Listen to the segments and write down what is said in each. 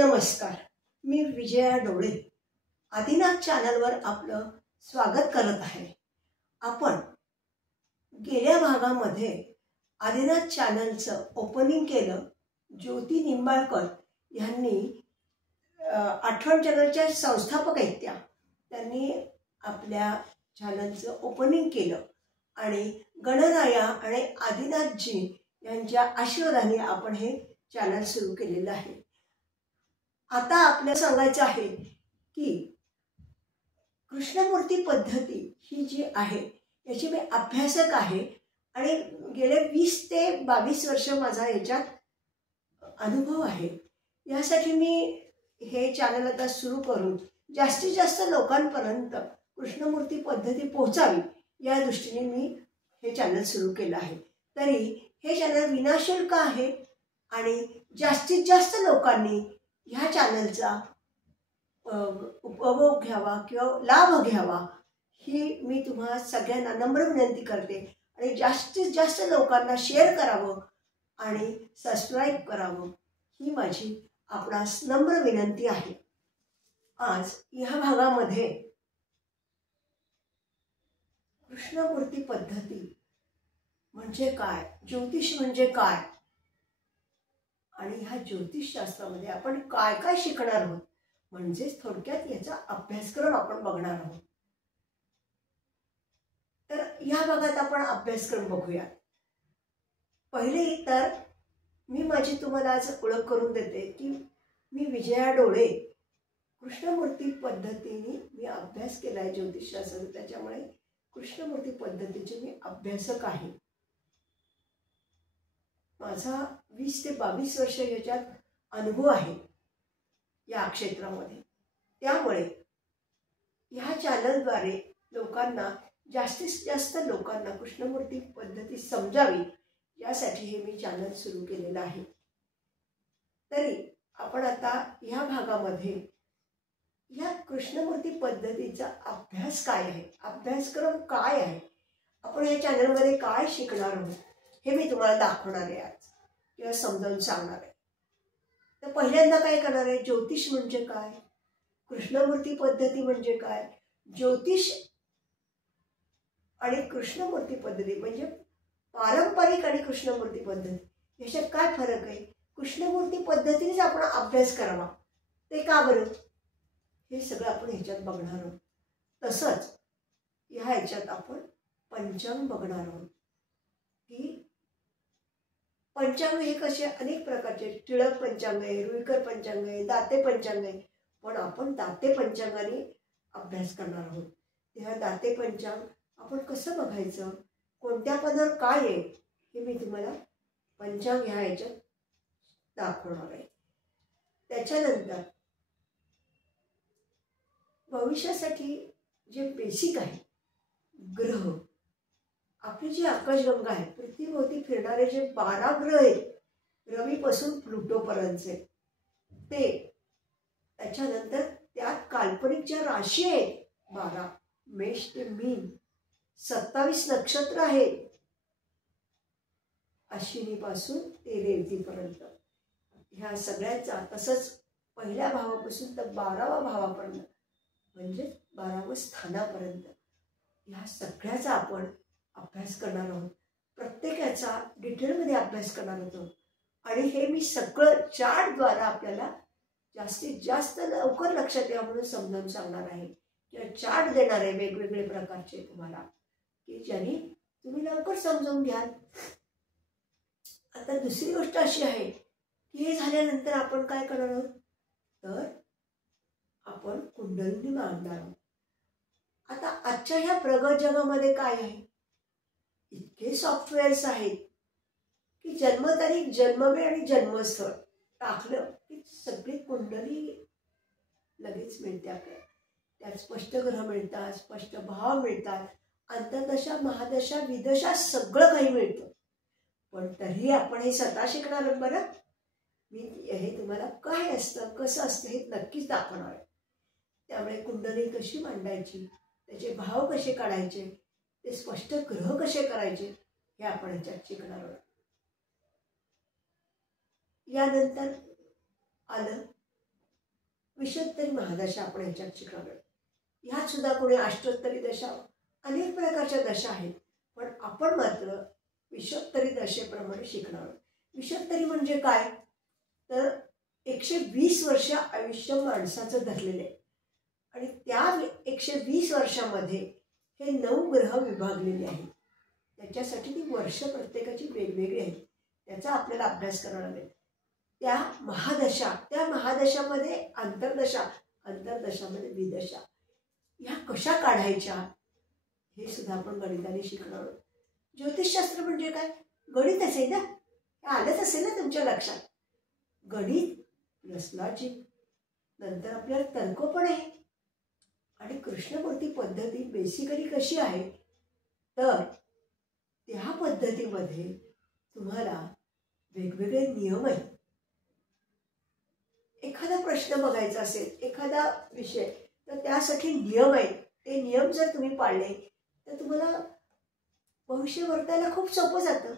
नमस्कार. मी विजया डोळे आदिनाथ चॅनलवर आपलं स्वागत करत आहे. आपण गेल्या भागामध्ये आदिनाथ चॅनलचं ओपनिंग केलं. ज्योती निंबाळकर यांनी आठवण चॅनलच्या संस्थापक आहेत त्यांनी आपल्या चॅनलचं ओपनिंग केलं आणि गणराया आणि आदिनाथजी यांच्या आशीर्वादाने आपण हे चॅनल सुरू केलेलं आहे. आता आपल्याला सांगायचं आहे की कृष्णमूर्ती पद्धती ही जी आहे याची मी अभ्यासक आहे आणि गेले 20 ते 22 वर्ष माझा याच्यात अनुभव आहे. यासाठी मी हे चॅनल आता सुरू करून जास्तीत जास्त लोकांपर्यंत कृष्णमूर्ती पद्धती पोहोचावी या दृष्टीने मी हे चॅनल सुरू केलं आहे. तरी हे चॅनल विनाशुल्क आहे आणि जास्तीत जास्त लोकांनी ह्या चॅनलचा उपभोग घ्यावा किंवा लाभ घ्यावा ही मी तुम्हाला सगळ्यांना नम्र विनंती करते. आणि जास्तीत जास्त लोकांना शेअर करावं आणि सबस्क्राईब करावं ही माझी आपणास नम्र विनंती आहे. आज ह्या भागामध्ये कृष्णमूर्ती पद्धती म्हणजे काय, ज्योतिष म्हणजे काय आणि ह्या ज्योतिषशास्त्रामध्ये आपण काय काय शिकणार आहोत म्हणजेच थोडक्यात याचा अभ्यासक्रम आपण बघणार आहोत. तर या भागात आपण अभ्यासक्रम बघूया. पहिले तर मी माझी तुम्हाला आज ओळख करून देते की मी विजया डोळे कृष्णमूर्ती पद्धतीने मी अभ्यास केला आहे ज्योतिषशास्त्र. त्याच्यामुळे कृष्णमूर्ती पद्धतीचे मी अभ्यासक आहे. माझा 20 ते 22 वर्ष याच्यात अनुभव आहे या क्षेत्रामध्ये. त्यामुळे ह्या चॅनलद्वारे लोकांना जास्तीत जास्त लोकांना कृष्णमूर्ती पद्धती समजावी यासाठी हे मी चॅनल सुरू केलेलं आहे. तरी आपण आता ह्या भागामध्ये या कृष्णमूर्ती पद्धतीचा अभ्यास काय आहे, अभ्यासक्रम काय आहे, आपण या चॅनलमध्ये काय शिकणार आहोत हे मी तुम्हाला दाखवणार आहे आज किंवा समजावून सांगणार आहे. तर पहिल्यांदा काय करणार आहे, ज्योतिष म्हणजे काय, कृष्णमूर्ती पद्धती म्हणजे काय. ज्योतिष आणि कृष्णमूर्ती पद्धती म्हणजे पारंपरिक आणि कृष्णमूर्ती पद्धती याच्यात काय फरक आहे. कृष्णमूर्ती पद्धतीनेच आपण अभ्यास करावा ते का बरं हे सगळं आपण ह्याच्यात बघणार आहोत. तसंच ह्याच्यात आपण पंचांग बघणार आहोत की पंचांग हे कसे अनेक प्रकारचे, टिळक पंचांग आहे, रुईकर पंचांग आहे, दाते पंचांग आहे. पण आपण दाते पंचांगाने अभ्यास करणार आहोत. तेव्हा दाते पंचांग आपण कसं बघायचं, कोणत्या पदावर काय आहे हे मी तुम्हाला पंचांग ह्या ह्याच्यात दाखवणार आहे. त्याच्यानंतर भविष्यासाठी जे बेसिक आहे ग्रह, आपली जी आकाशगंगा आहे पृथ्वीभोवती फिरणारे जे 12 ग्रह आहेत रवीपासून प्लुटोपर्यंतचे ते, त्याच्यानंतर त्यात काल्पनिक ज्या राशी आहेत 12 मेष ते मीन, 27 नक्षत्र आहेत अश्विनीपासून ते रेवतीपर्यंत. ह्या सगळ्याचा तसंच पहिल्या भावापासून तर 12व्या भावापर्यंत म्हणजे 12व्या स्थानापर्यंत ह्या सगळ्याचा आपण अभ्यास करणार आहोत. प्रत्येकाचा डिटेलमध्ये अभ्यास करणार आहोत आणि हे मी सगळं चार्टद्वारा आपल्याला जास्तीत जास्त लवकर लक्षात यावं म्हणून समजावून सांगणार आहे किंवा चार्ट देणार आहे वेगवेगळे प्रकारचे तुम्हाला की ज्याने तुम्ही लवकर समजून घ्याल. आता दुसरी गोष्ट अशी आहे की हे झाल्यानंतर आपण काय करणार आहोत तर आपण कुंडलिनी मांडणार आहोत. आता आजच्या ह्या प्रगत जगामध्ये काय आहे, इतके सॉफ्टवेअर्स आहेत की जन्मतारीख, जन्मवेळ आणि जन्मस्थळ टाकलं की सगळी कुंडली लगेच मिळते आपल्याला. त्यात स्पष्ट ग्रह मिळतात, स्पष्ट भाव मिळतात, अंतर्दशा, महादशा, विदशा सगळं काही मिळतं. पण तरी आपण हे स्वतः शिकणार आहोत. बरं मी हे तुम्हाला काय असतं कसं असतं हे नक्कीच दाखवणार आहे. त्यामुळे कुंडली कशी मांडायची, त्याचे भाव कसे काढायचे, ते स्पष्ट ग्रह कसे करायचे हे आपण ह्याच्यात शिकणार आहोत. यानंतर आलं विषोत्तरी महादशा आपण ह्याच्यात शिकणार आहोत. ह्यात सुद्धा कोणी अष्टोत्तरी दशा, अनेक प्रकारच्या दशा आहेत, पण आपण मात्र विषोत्तरी दशेप्रमाणे शिकणार आहोत. विषोत्तरी म्हणजे काय तर 120 वर्ष आयुष्य माणसाचं धरलेलं आहे आणि त्या 120 वर्षामध्ये हे 9 ग्रह विभागलेले आहेत. त्याच्यासाठी ती वर्ष प्रत्येकाची वेगवेगळी आहेत. त्याचा आपल्याला अभ्यास करावा लागेल. त्या महादशामध्ये अंतर्दशा, अंतर्दशामध्ये विदशा, ह्या कशा काढायच्या हे सुद्धा आपण गणिताने शिकणार आहोत. ज्योतिषशास्त्र म्हणजे काय? गणित असेल ना, हे आलंच असेल ना तुमच्या लक्षात. गणित प्लस लॉजिक, नंतर आपल्याला तर्क पण आहे. आणि कृष्णमूर्ती पद्धती बेसिकली कशी आहे तर त्या पद्धतीमध्ये तुम्हाला वेगवेगळे नियम आहेत. एखादा प्रश्न बघायचा असेल, एखादा विषय, तर त्यासाठी नियम आहेत. ते नियम जर तुम्ही पाळले तर तुम्हाला भविष्य वर्तायला खूप सोपं जातं.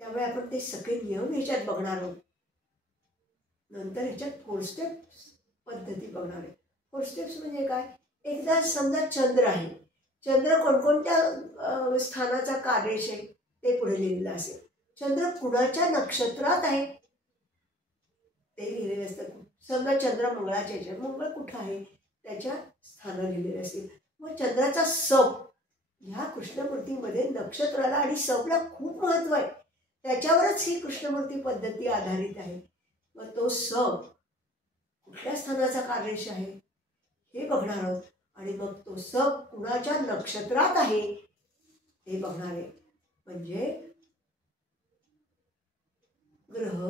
त्यामुळे आपण ते सगळे नियम ह्याच्यात बघणार आहोत. नंतर ह्याच्यात 4 स्टेप्स पद्धती बघणार आहे. 4 स्टेप्स म्हणजे काय? एकदा समजा चंद्र आहे, चंद्र कोणकोणत्या स्थानाचा कार्यश आहे ते पुढे लिहिलेलं असेल. चंद्र कुणाच्या नक्षत्रात आहे ते लिहिलेले असतं. समजा चंद्र मंगळाच्या ह्याच्यात, मंगळ कुठं आहे त्याच्या स्थानं लिहिलेले असेल. मग चंद्राचा सब, ह्या कृष्णमूर्तीमध्ये नक्षत्राला आणि सबला खूप महत्व आहे. त्याच्यावरच ही कृष्णमूर्ती पद्धती आधारित आहे. मग तो सब कुठल्या स्थानाचा कार्यश आहे हे बघणार आहोत आणि मग तो सब कुणाच्या नक्षत्रात आहे ते बघणार आहे. म्हणजे ग्रह,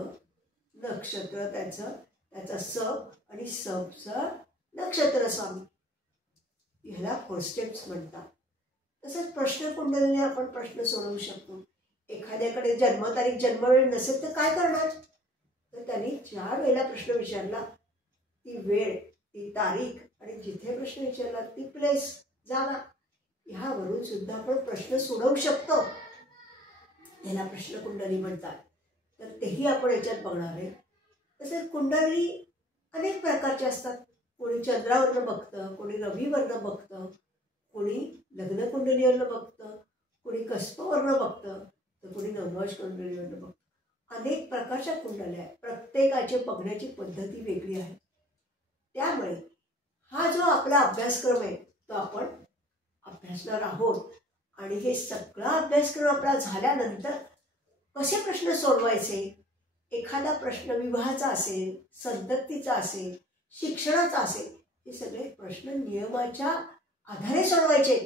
नक्षत्र, त्याचा सब आणि सबचं नक्षत्र स्वामी, ह्याला 4 स्टेप्स म्हणतात. तसंच प्रश्नकुंडलीने आपण प्रश्न सोडवू शकतो. एखाद्याकडे जन्मतारीख जन्मवेळ नसेल तर काय करणार? तर त्यांनी ज्या वेळेला प्रश्न विचारला ती वेळ, ती तारीख आणि जिथे प्रश्न विचारला ती प्लेस, जागा, ह्यावरून सुद्धा आपण प्रश्न सोडवू शकतो. याला प्रश्नकुंडली म्हणतात. तर तेही आपण याच्यात बघणार आहे. तसेच कुंडली अनेक प्रकारचे असतात. कोणी चंद्रावरनं बघतं, कोणी रवीवरनं बघतं, कोणी लग्नकुंडलीवरनं बघतं, कोणी कस्पवरनं बघतं, तर कोणी नवश कुंडलीवरनं बघतं. अनेक प्रकारच्या कुंडल्या आहेत. प्रत्येकाची बघण्याची पद्धती वेगळी आहे. त्यामुळे हा जो आपला अभ्यासक्रम आहे तो आपण अभ्यासणार आहोत. आणि हे सगळा अभ्यासक्रम आपला झाल्यानंतर कसे प्रश्न सोडवायचे, एखादा प्रश्न विवाहाचा असेल, संततीचा असेल, शिक्षणाचा असेल, हे सगळे प्रश्न नियमाच्या आधारे सोडवायचे.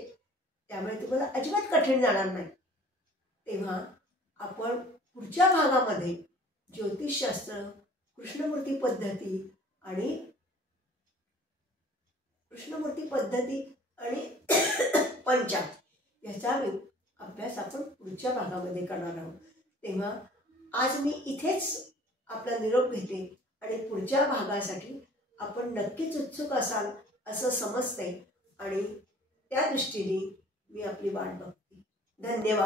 त्यामुळे तुम्हाला अजिबात कठीण जाणार नाही. तेव्हा आपण पुढच्या भागामध्ये ज्योतिषशास्त्र, कृष्णमूर्ती पद्धती आणि पंचांग याचा अभ्यास आपण पुढच्या भागामध्ये करणार आहोत. तेव्हा आज मी इथेच आपला निरोप घेते आणि पुढच्या भागासाठी आपण नक्कीच उत्सुक असाल असं समजते आणि त्या दृष्टीने मी आपली वाट बघते. धन्यवाद.